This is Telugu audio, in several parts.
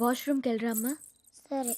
వాష్రూమ్కి వెళ్ళరా అమ్మా. సరే.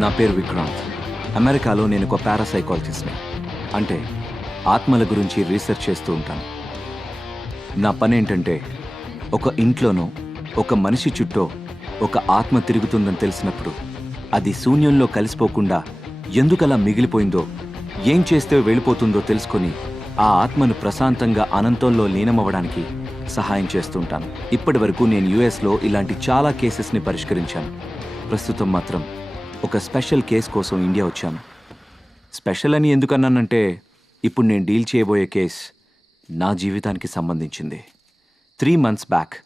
నా పేరు విక్రాంత్. అమెరికాలో నేను ఒక పారాసైకాలజిస్ట్ని. అంటే ఆత్మల గురించి రీసెర్చ్ చేస్తూ ఉంటాను. నా పని ఏంటంటే ఒక ఇంట్లోనో ఒక మనిషి చుట్టూ ఒక ఆత్మ తిరుగుతుందని తెలిసినప్పుడు అది శూన్యంలో కలిసిపోకుండా ఎందుకలా మిగిలిపోయిందో, ఏం చేస్తే వెళ్ళిపోతుందో తెలుసుకొని ఆ ఆత్మను ప్రశాంతంగా అనంతంలో లీనమవ్వడానికి సహాయం చేస్తుంటాను. ఇప్పటి వరకు నేను యుఎస్లో ఇలాంటి చాలా కేసెస్ని పరిష్కరించాను. ప్రస్తుతం మాత్రం ఒక స్పెషల్ కేస్ కోసం ఇండియా వచ్చాను. స్పెషల్ అని ఎందుకన్నానంటే ఇప్పుడు నేను డీల్ చేయబోయే కేస్ నా జీవితానికి సంబంధించింది. 3 months బ్యాక్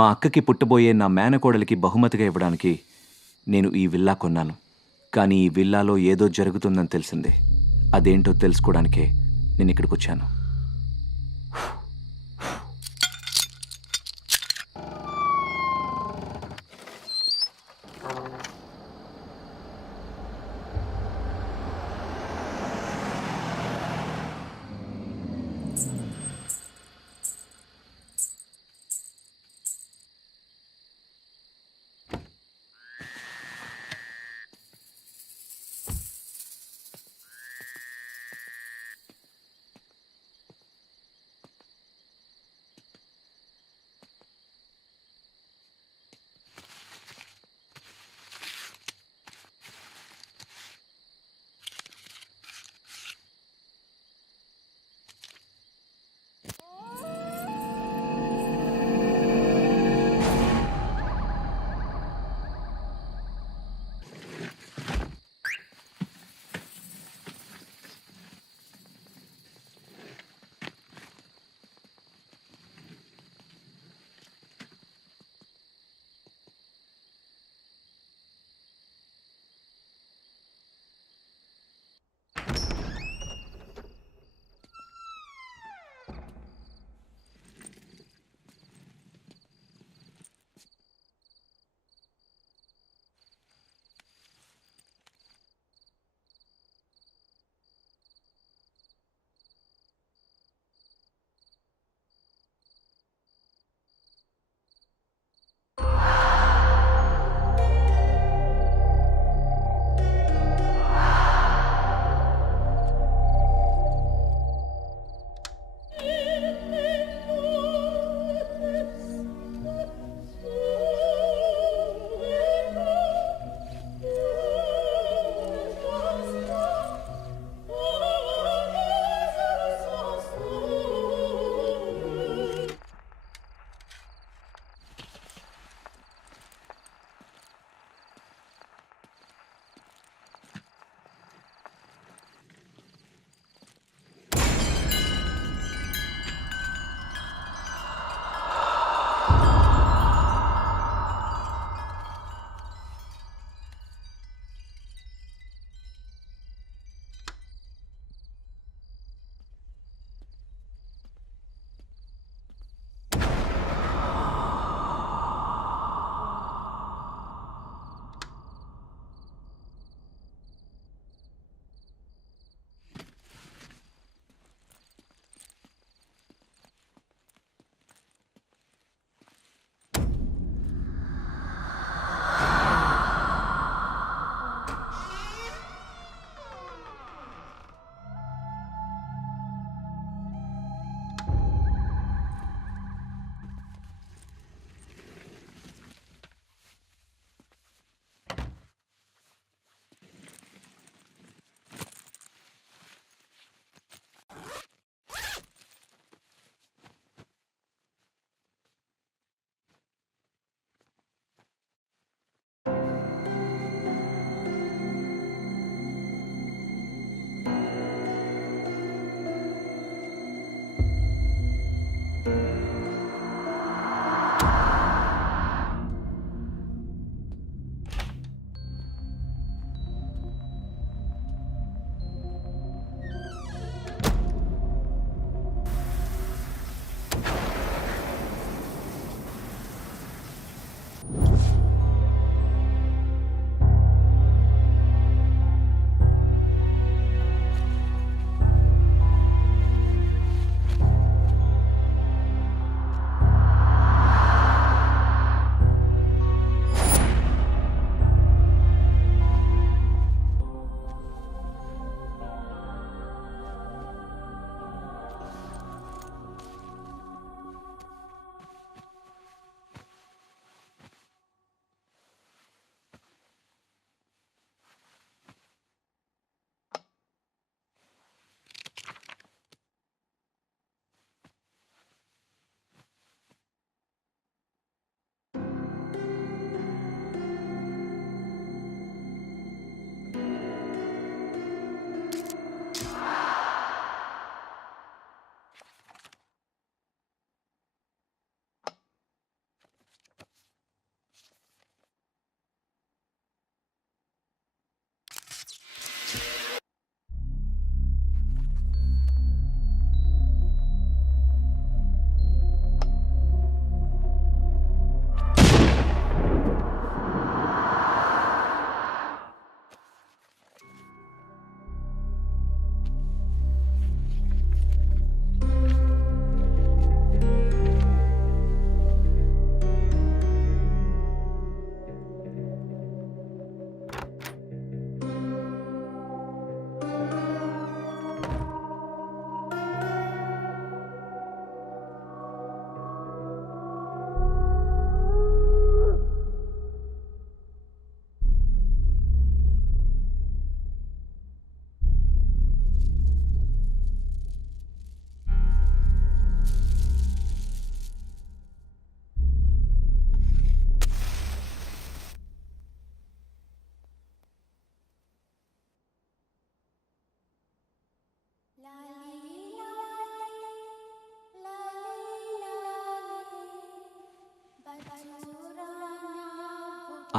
మా అక్కకి పుట్టబోయే నా మేనకోడలికి బహుమతిగా ఇవ్వడానికి నేను ఈ విల్లా కొన్నాను. కానీ ఈ విల్లాలో ఏదో జరుగుతుందని తెలిసింది. అదేంటో తెలుసుకోవడానికే నేను ఇక్కడికి వచ్చాను.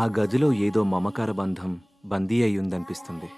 ఆ గదిలో ఏదో మమకార బంధం బందీ అయ్యుందనిపిస్తుంది.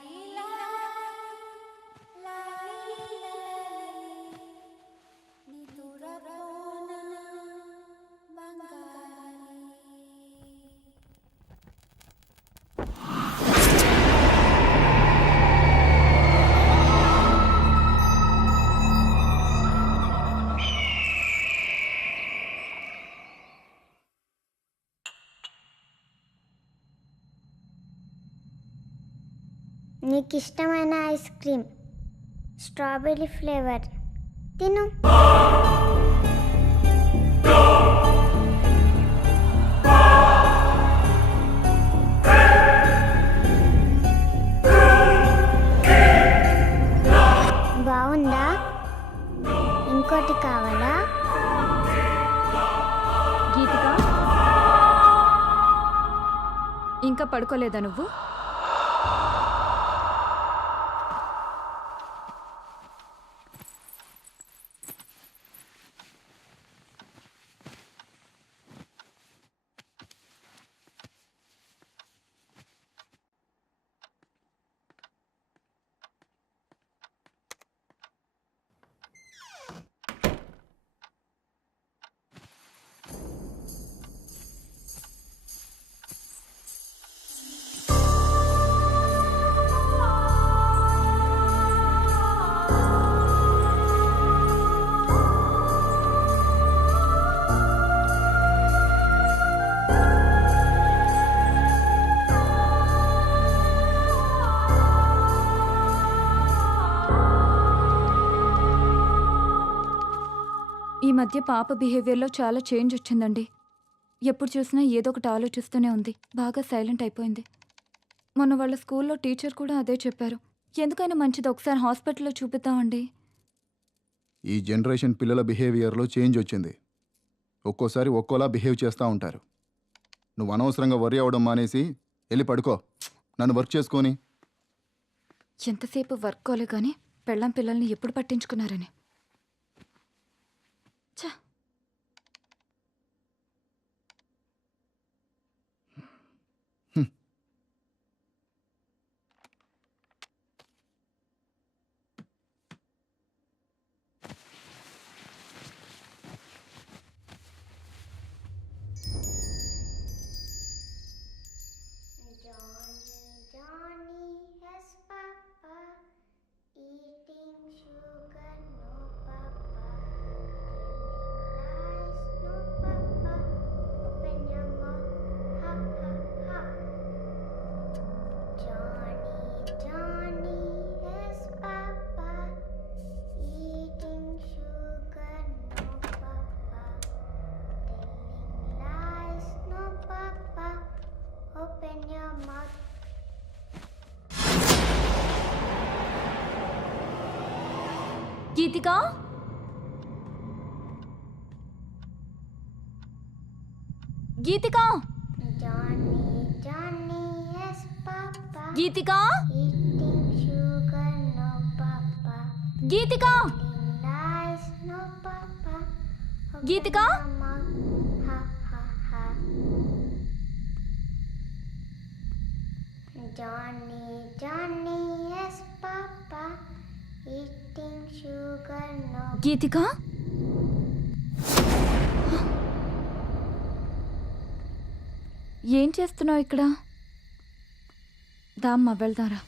నీకు ఇష్టమైన ఐస్ క్రీమ్ స్ట్రాబెర్రీ ఫ్లేవర్ తిను. బాగుందా? ఇంకోటి కావాలా? గీతిక, ఇంకా పడుకోలేదా నువ్వు? ఈ మధ్య పాప బిహేవియర్లో చాలా చేంజ్ వచ్చిందండి. ఎప్పుడు చూసినా ఏదో ఒకటి ఆలోచిస్తూనే ఉంది. బాగా సైలెంట్ అయిపోయింది. మొన్న వాళ్ళ స్కూల్లో టీచర్ కూడా అదే చెప్పారు. ఎందుకైనా మంచిది ఒకసారి హాస్పిటల్లో చూపిద్దామండి. ఈ జనరేషన్ పిల్లల బిహేవియర్లో చేంజ్ వచ్చింది. ఒక్కోసారి ఒక్కోలా బిహేవ్ చేస్తూ ఉంటారు. నువ్వు అనవసరంగా వర్రీ అవ్వడం మానేసి వెళ్ళి పడుకో. నన్ను వర్క్ చేసుకొని. ఎంతసేపు వర్క్ కోలే కానీ పెళ్ళాం పిల్లల్ని ఎప్పుడు పట్టించుకున్నారని. ఛ! Johnny has papa eating sugar, no papa telling lies, no papa open your mouth, ha ha ha. Johnny has papa eating sugar, no papa telling lies, no papa open your mouth. Geethika, Geethika, Johnny has papa Geethika, eating sugar, no papa Geethika, telling lies, no papa open Geethika. your mouth, ha ha ha. Johnny has papa eating sugar, no గీతిక, ఏం చేస్తున్నావు ఇక్కడ? దామ్మా వెళ్దారా.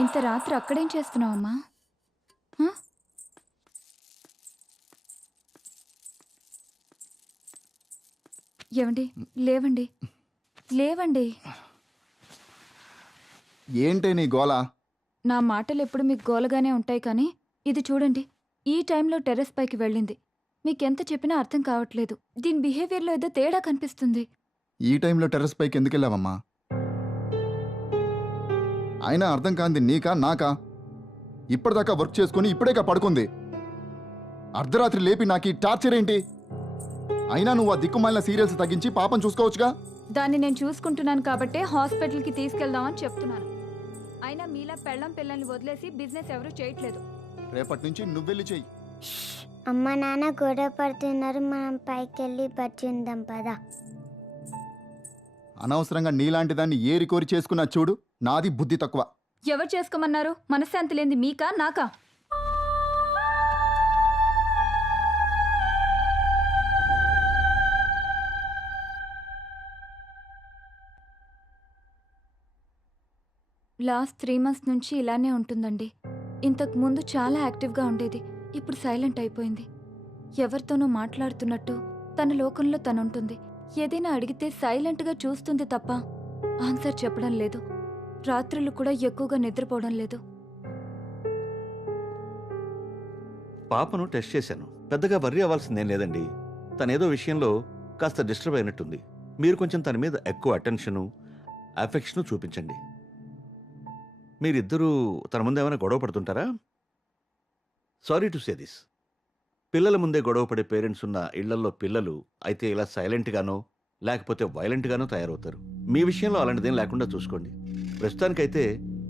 ఇంత రాత్రి అక్కడేం చేస్తున్నావమ్మా? హ? ఏవండి, లేవండి, లేవండి. ఏంటే నీ గోల? నా మాటలు ఎప్పుడు మీకు గోలగానే ఉంటాయి కానీ ఇది చూడండి, ఈ టైంలో టెర్రస్ పైకి వెళ్ళింది. మీకెంత చెప్పినా అర్థం కావట్లేదు. దీని బిహేవియర్లో ఏదో తేడా కనిపిస్తుంది. ఈ టైంలో టెర్రస్ పైకి ఎందుకు వెళ్ళావమ్మా? అయినా అర్థం కాంది నీకా నాకా? ఇప్పటిదాకా వర్క్ చేసుకుని ఇప్పుడేగా పడుకుంది. అర్ధరాత్రి లేపి నాకు ఈ టార్చర్ ఏంటి? అయినా నువ్వు ఆ దిక్కుమాలిన సీరియల్స్ తగ్గించి పాపం చూసుకోవచ్చుగా. దాన్ని నేను చూసుకుంటున్నాను కాబట్టే హాస్పిటల్కి తీసుకెళ్దామని చెప్తున్నాను. అయినా మీలా పెళ్ళం పిల్లల్ని వదిలేసి బిజినెస్ ఎవరు చేయట్లేదు. రేపటి నుంచి నువ్వెళ్ళి చెయ్యి. అమ్మ నాన్న గొడవ పడుతున్నారు, మనం పైకి వెళ్ళి బజ్జిందాం పదా. అనవసరంగా నీలాంటి దాన్ని ఏరి కోరి చేసుకున్నా చూడు. నాది బుద్ధి తక్కువ. ఎవరు చేసుకోమన్నారు? మనశ్శాంతి లేనిది మీకా నాకా? లాస్ట్ 3 months నుంచి ఇలానే ఉంటుందండి. ఇంతకు ముందు చాలా యాక్టివ్గా ఉండేది, ఇప్పుడు సైలెంట్ అయిపోయింది. ఎవరితోనో మాట్లాడుతున్నట్టు తన లోకంలో తనుంటుంది. ఏదైనా అడిగితే సైలెంట్గా చూస్తుంది తప్ప ఆన్సర్ చెప్పడం లేదు. రాత్రులు కూడా ఎక్కువగా నిద్రపోవడం లేదు. పాపను టెస్ట్ చేశాను. పెద్దగా వర్రీ అవ్వాల్సిందేం లేదండి. తనేదో విషయంలో కాస్త డిస్టర్బ్ అయినట్టుంది. మీరు కొంచెం తన మీద ఎక్కువ అటెన్షను, అఫెక్షను చూపించండి. మీరిద్దరూ తన ముందు ఏమైనా గొడవ పడుతుంటారా? Sorry to say this. పిల్లల ముందే గొడవ పడే పేరెంట్స్ ఉన్న ఇళ్లల్లో పిల్లలు అయితే ఇలా సైలెంట్గానో లేకపోతే వైలెంట్గానో తయారవుతారు. మీ విషయంలో అలాంటిదేం లేకుండా చూసుకోండి. ప్రస్తుతానికైతే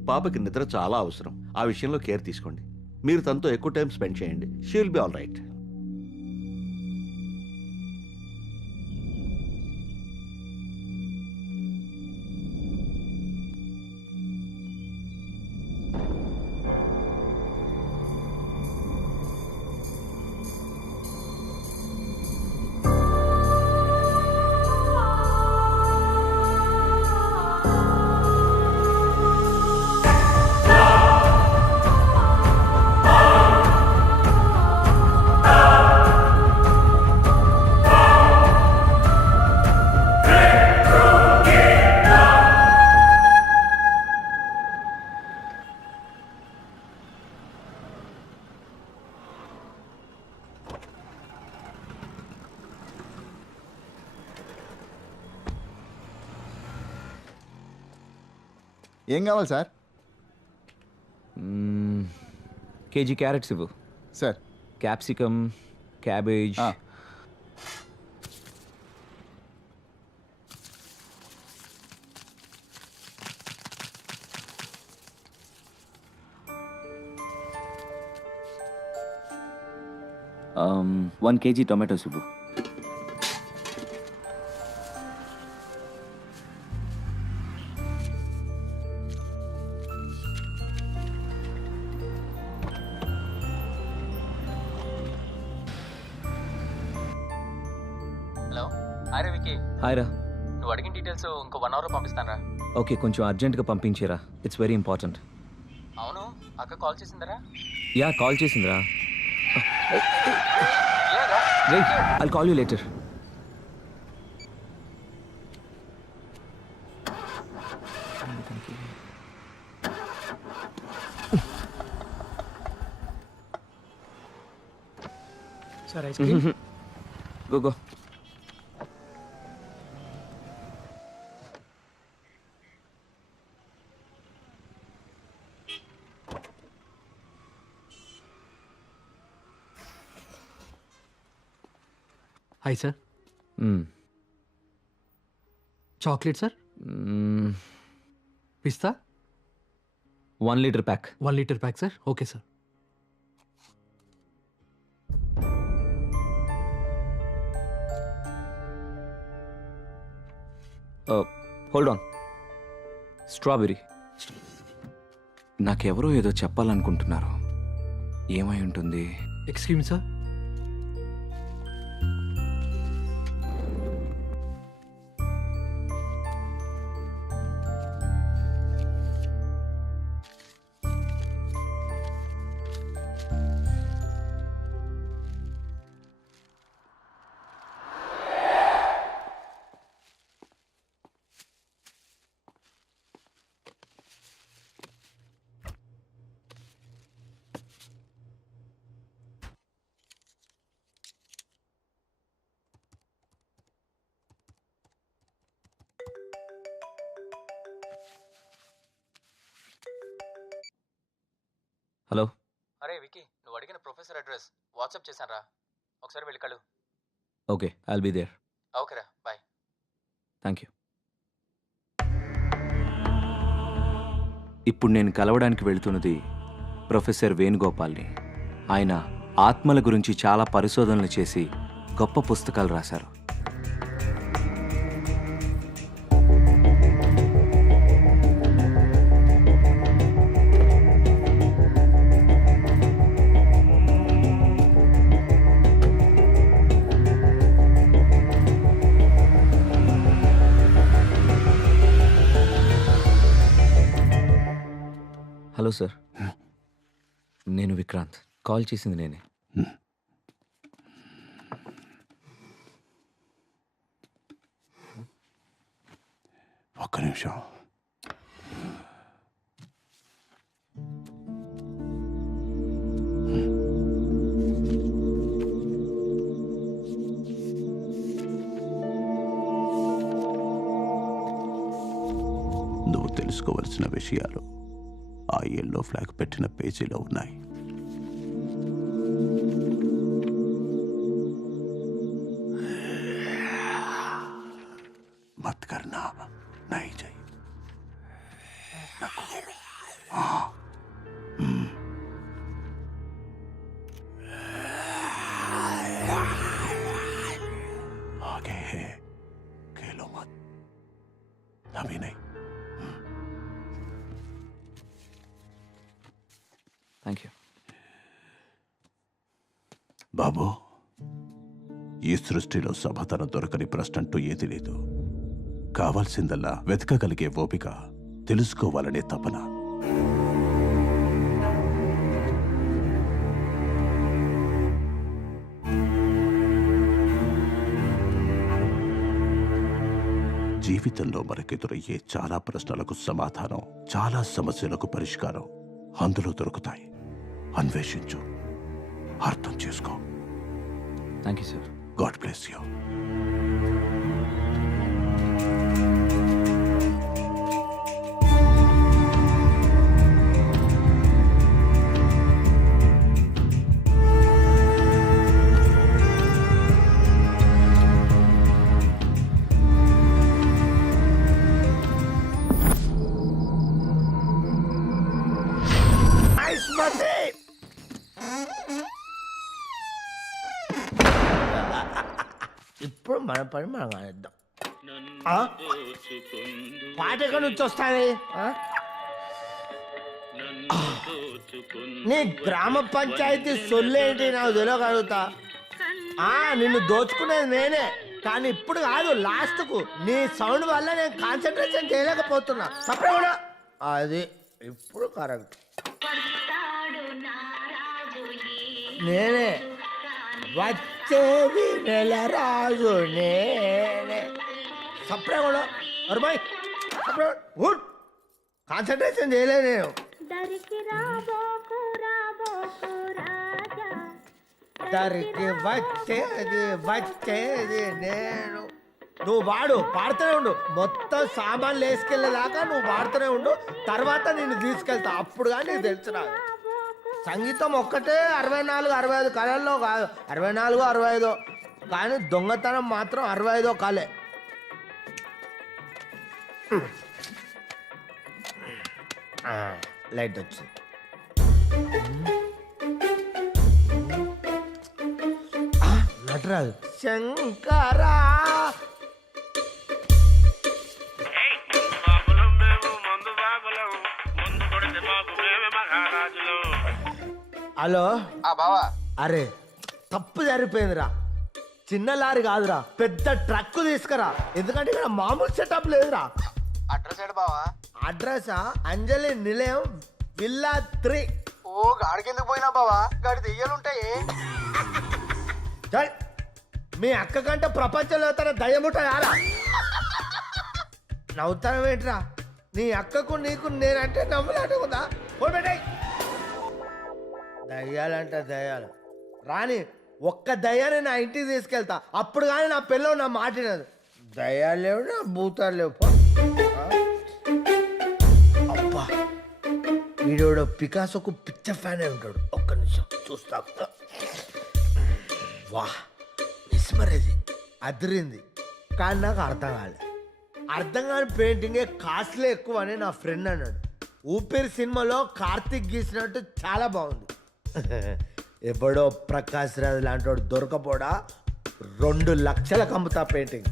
పాపకి నిద్ర చాలా అవసరం. ఆ విషయంలో కేర్ తీసుకోండి. మీరు తనతో ఎక్కువ టైం స్పెండ్ చేయండి. She will be all right. ఏం కావాలి సార్? కేజీ క్యారెట్స్ ఇవ్వు. Sir capsicum, cabbage. ఆ. వన్ కేజీ టొమాటోస్ ఇవ్వు. హలో, హాయ్ రా వికీ. హాయ్ రా. నువ్వు అడిగిన డీటెయిల్స్ ఇంకో 1 hourలో పంపిస్తాను రా. ఓకే, కొంచెం అర్జెంట్గా పంపించేరా. It's very important. అవును, అక్క కాల్ చేసిందరా? యా, కాల్ చేసిందిరా. రేయ్, I'll call you later. Sir ice cream. Go go. Hi sir. Chocolate sir. పిస్తా 1 litre pack. 1 litre pack sir. Okay sir. Hold on. Strawberry. నాకెవరో ఏదో చెప్పాలనుకుంటున్నారు. ఏమై ఉంటుంది? Excuse me sir. నువ్వు అడిగిన ప్రొఫెసర్ అడ్రస్ వాట్సాప్ చేశాను రా, ఒకసారి వెళ్ళి కలు. Okay, I'll be there. ఓకేరా, బాయ్. Thank you. ఇప్పుడు నేను కలవడానికి వెళ్తున్నది ప్రొఫెసర్ వేణుగోపాల్ని. ఆయన ఆత్మల గురించి చాలా పరిశోధనలు చేసి గొప్ప పుస్తకాలు రాశారు. హలో సార్, నేను విక్రాంత్. కాల్ చేసింది నేనే. ఒక్క నిమిషం. నువ్వు తెలుసుకోవలసిన విషయాలు ఆ ఎల్లో ఫ్లాగ్ పెట్టిన పేజీలో ఉన్నాయి. మత్ కర్నా నహీ चाहिए. आगे है, खेलो मत, अभी नहीं. Thank you. బాబు, ఈ సృష్టిలో సమాధానం దొరకని ప్రశ్న అంటూ ఏది లేదు. కావాల్సిందల్లా వెతకగలిగే ఓపిక, తెలుసుకోవాలనే తపన. జీవితంలో మనకెదురయ్యే చాలా ప్రశ్నలకు సమాధానం, చాలా సమస్యలకు పరిష్కారం అందులో దొరుకుతాయి. అన్వేషించు, అర్థం చేసుకో. Thank you sir. God bless you. ఇప్పుడు మన పని మనం కానిద్దాం. పాట ఎక్కడి నుంచి వస్తుంది? నీ గ్రామ పంచాయతీ సొల్లేంటి నాకు తెలియగలుగుతా. నిన్ను దోచుకునేది నేనే, కానీ ఇప్పుడు కాదు, లాస్ట్కు నీ సౌండ్ వల్ల నేను కాన్సన్ట్రేషన్ చేయలేకపోతున్నా. తప్పకుండా అది ఇప్పుడు కరెక్ట్. నేనే వచ్చేది నెల రాజు నేనే. సప్రే కూడా అరుబాయ్, కాన్సన్ట్రేషన్ చేయలేదు నేను. దరికి వచ్చేది నేను. నువ్వు పాడుతూనే ఉండు, మొత్తం సామాన్లు వేసుకెళ్ళేదాకా నువ్వు పాడుతూనే ఉండు. తర్వాత నేను తీసుకెళ్తా, అప్పుడు కానీ నీకు తెలుసు. నాకు సంగీతం ఒక్కటే 64, 65 కళల్లో కాదు, 64, 65. కానీ దొంగతనం మాత్రం 65 కళే. లైట్ వచ్చింది. నటరాజు శంకరా. హలో బావా. అరే తప్పు జరిగిపోయిందిరా. చిన్న లారీ కాదురా, పెద్ద ట్రక్ తీసుకురా. ఎందుకంటే ఇక్కడ మామూలు సెటప్ లేదురా. అడ్రస్ ఏడు బావా? అడ్రస్ అంజలి నిలయం విల్లా 3. ఓ గాడికి ఎందుకు పోయినా బావా? గాడి దెయ్యాలుంటాయి. చల్, మీ అక్క కంటే ప్రపంచంలో తన దయ్యముంటాయారా? నవ్వుతాను ఏంట్రా? నీ అక్కకు నీకు నేనంటే నవ్వులాంటిదా? పోబెట్టాయి. దయ్యాలంటే దయ్యాలు రాని, ఒక్క దయ్యాన్ని నా ఇంటికి తీసుకెళ్తా, అప్పుడు కానీ నా పిల్లలు నా మాటినది. దయ్యాలు లేవు, నా భూతాలు లేవు. అబ్బా, వీడోడు పికాసోకు పిచ్చ ఫ్యాన్ అయి ఉంటాడు. ఒక్క నిమిషం చూస్తా. వా మిస్మరైజింగ్, అదిరింది. కానీ నాకు అర్థం కాలేదు. అర్థం కాని పెయింటింగే కాస్ట్లీ ఎక్కువ అని నా ఫ్రెండ్ అన్నాడు. ఊపిరి సినిమాలో కార్తిక్ గీసినట్టు చాలా బాగుంది. ఎప్పుడో ప్రకాష్ రాజ్ లాంటి వాడు దొరకపోడా 2 లక్షలకు అమ్ముతా పెయింటింగ్.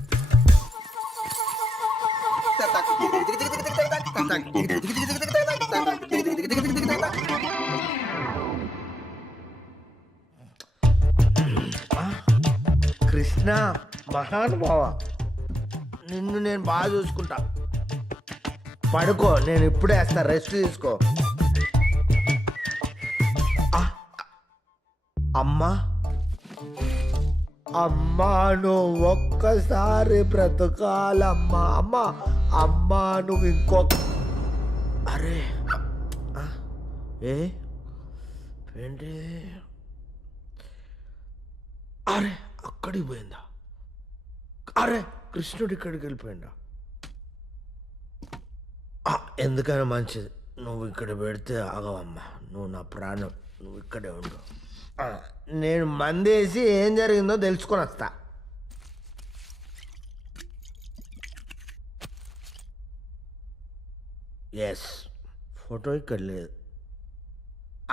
కృష్ణ మహానుభావ, నిన్ను నేను బాగా చూసుకుంటా. పడుకో, నేను ఇప్పుడే వేస్తా, రెస్ట్ తీసుకో. అమ్మా అమ్మా నువ్వు ఒక్కసారి బ్రతకాలమ్మా. అమ్మా అమ్మా నువ్వు ఇంకొక. అరే ఏంటి? అరే అక్కడికి పోయిందా? అరే కృష్ణుడు ఇక్కడికి వెళ్ళిపోయిందా? ఎందుకైనా మంచిది, నువ్వు ఇక్కడ పెడితే ఆగవమ్మా. నువ్వు నా ప్రాణం, నువ్వు ఇక్కడే ఉండు. నేను మందేసి ఏం జరిగిందో తెలుసుకొని వస్తా. ఎస్, ఫోటో ఇక్కడ లేదు,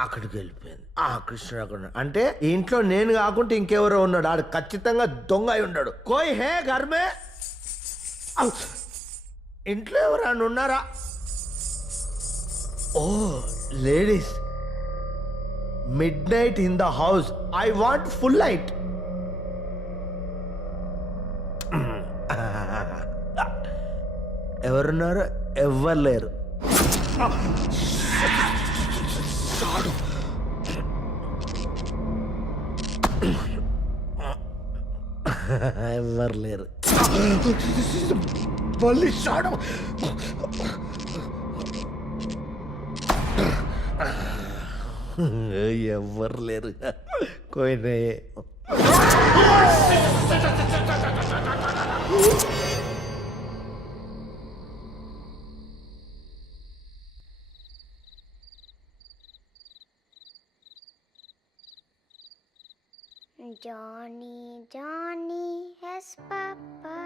అక్కడికి వెళ్ళిపోయింది. కృష్ణుడు అక్కడ ఉన్నాడు. అంటే ఇంట్లో నేను కాకుంటే ఇంకెవరో ఉన్నాడు. ఆడు ఖచ్చితంగా దొంగ అయి ఉన్నాడు. కోయ్ హే ఘర్మే, ఇంట్లో ఎవరైనా ఉన్నారా? ఓ ladies, midnight in the house. I want full light. ఎవరున్నారు? ఎవ్వరు లేరు. ఎవరు లేరు. మళ్ళీ షాడు. ఎవ్వరు లేరు. కోయినే Johnny, Johnny has papa,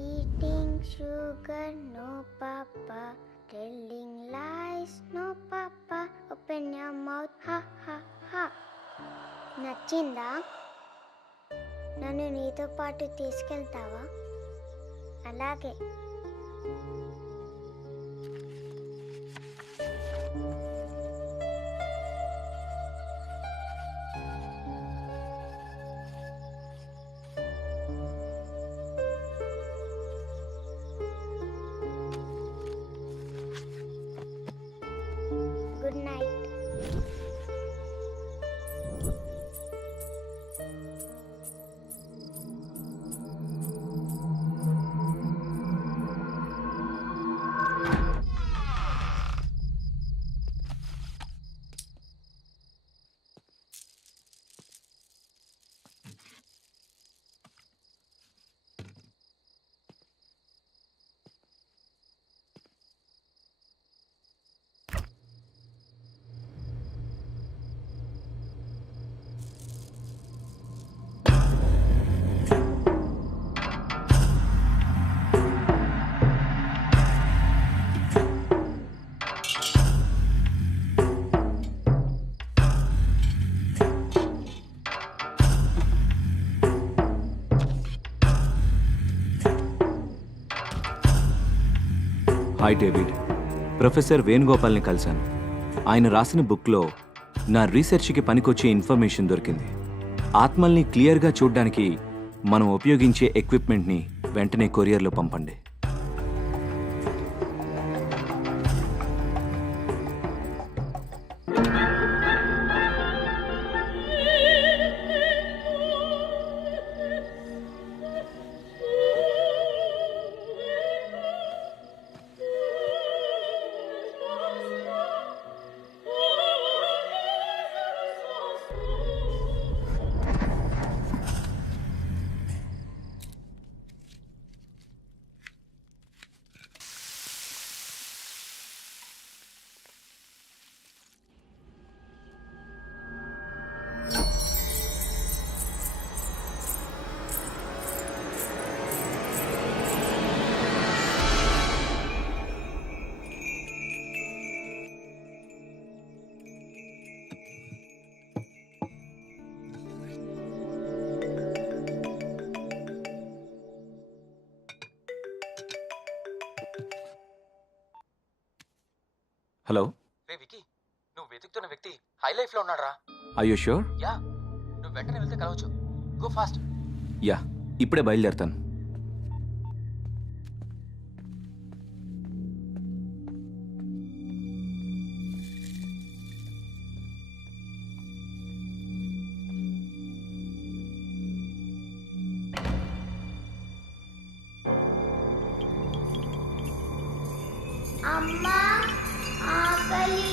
eating sugar, no papa, telling lies, no papa, open your mouth, ha ha ha. నచ్చిందా? నన్ను నీతో పాటు తీసుకెళ్తావా? అలాగే. Good night. Hi David, professor వేణుగోపాల్ని కలిశాను. ఆయన రాసిన బుక్లో నా రీసెర్చ్కి పనికొచ్చే ఇన్ఫర్మేషన్ దొరికింది. ఆత్మల్ని క్లియర్గా చూడ్డానికి మనం ఉపయోగించే ఎక్విప్మెంట్ని వెంటనే కొరియర్లో పంపండి. హలో, రే వికీ, నువ్వు వెతుకుతున్న వ్యక్తి హై లైఫ్ లో ఉన్నాడు రా. I you sure? యా, నువ్వు వెంటనే వెళ్తే కలవచ్చు. Go fast. యా, ఇప్పుడే బయలుదేరుతాను. అమ్మా ఆకలి